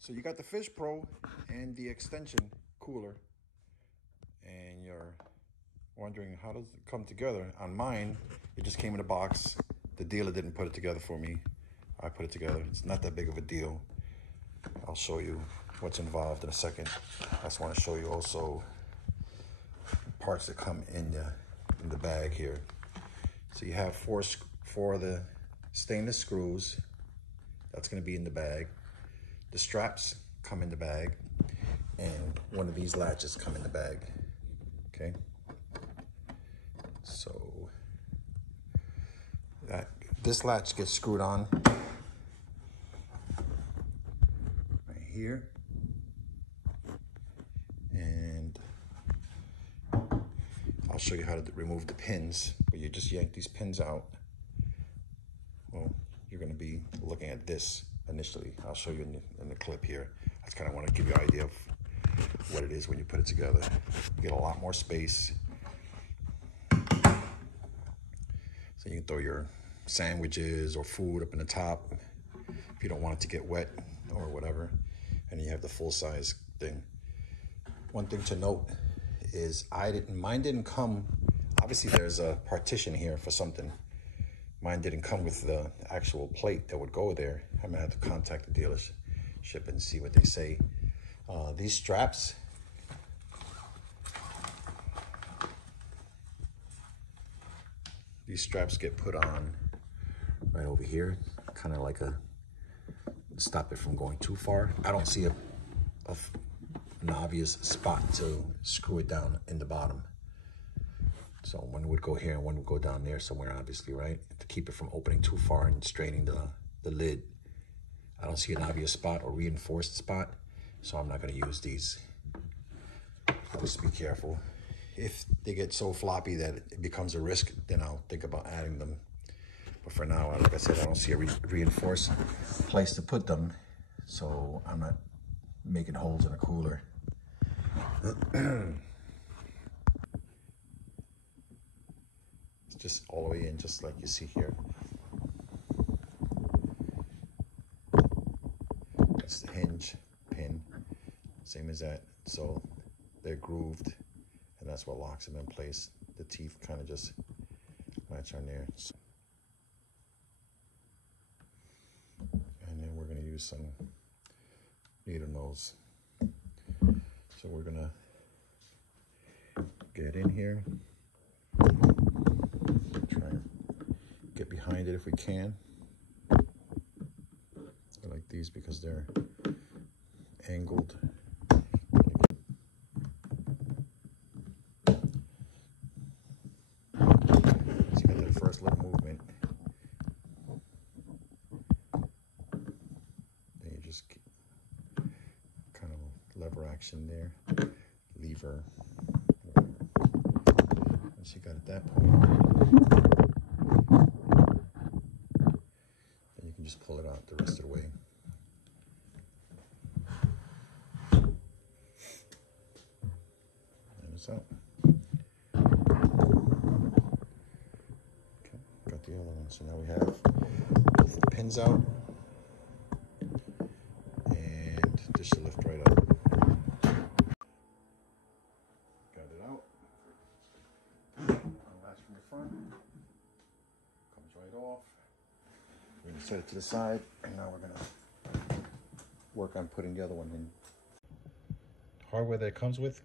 So you got the Fish Pro and the extension cooler, and you're wondering how does it come together. On mine, it just came in a box. The dealer didn't put it together for me. I put it together. It's not that big of a deal. I'll show you what's involved in a second. I just want to show you also parts that come in the bag here. So you have four of the stainless screws. That's going to be in the bag. The straps come in the bag, and one of these latches come in the bag. Okay. So this latch gets screwed on right here, and I'll show you how to remove the pins. But you just yank these pins out. Well, you're going to be looking at this initially. I'll show you in the clip here. I just kind of want to give you an idea of what it is when you put it together. You get a lot more space. So you can throw your sandwiches or food up in the top if you don't want it to get wet or whatever. And you have the full size thing. One thing to note is mine didn't come, obviously there's a partition here for something. Mine didn't come with the actual plate that would go there. I'm gonna have to contact the dealership and see what they say. These straps, get put on right over here, kind of like stop it from going too far. I don't see an obvious spot to screw it down in the bottom. So one would go here and one would go down there somewhere, obviously, right? To keep it from opening too far and straining the lid. I don't see an obvious spot or reinforced spot, so I'm not gonna use these. Just be careful. If they get so floppy that it becomes a risk, then I'll think about adding them. But for now, like I said, I don't see a reinforced place to put them, so I'm not making holes in a cooler. It's just all the way in, just like you see here. That's the hinge pin, same as that. So they're grooved, and that's what locks them in place. The teeth kind of just latch on there. And then we're gonna use some needle nose. So we're gonna get in here, try and get behind it if we can. I like these because they're angled. So you got that first little movement. Then you just kind of lever action there. Lever. Once you got at that point, then you can just pull it out the rest of the way. And it's out. Okay, got the other one. So now we have both the pins out, and this should lift right up. Got it out. Unlatch from the front. Comes right off. We're gonna set it to the side, and now we're gonna work on putting the other one in. Hardware that it comes with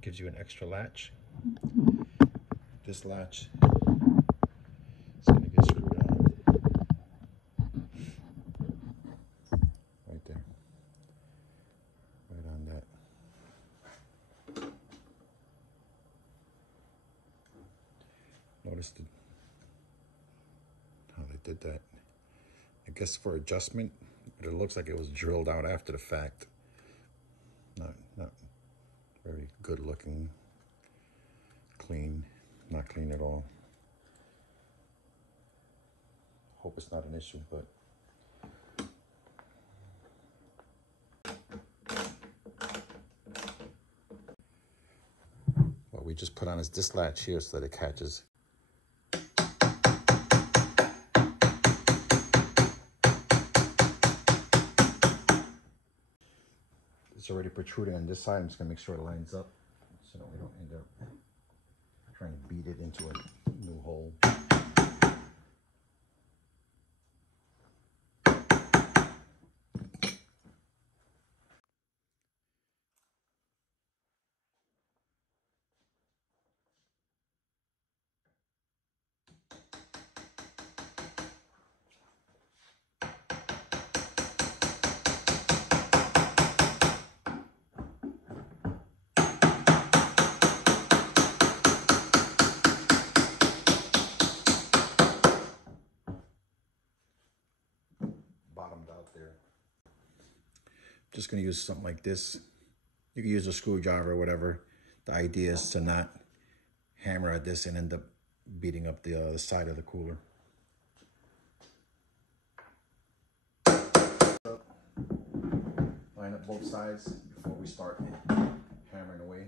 gives you an extra latch. This latch is gonna get screwed on right there, right on that. Notice how they did that. I guess for adjustment, but it looks like it was drilled out after the fact. Not very good looking. Clean, not clean at all. Hope it's not an issue, but what we just put on is this latch here so that it catches. it's already protruding on this side. I'm just gonna make sure it lines up so that we don't end up trying to beat it into a new hole. Bottomed out there. Just gonna use something like this. You can use a screwdriver or whatever. The idea is to not hammer at this and end up beating up the side of the cooler. Line up both sides before we start hammering away.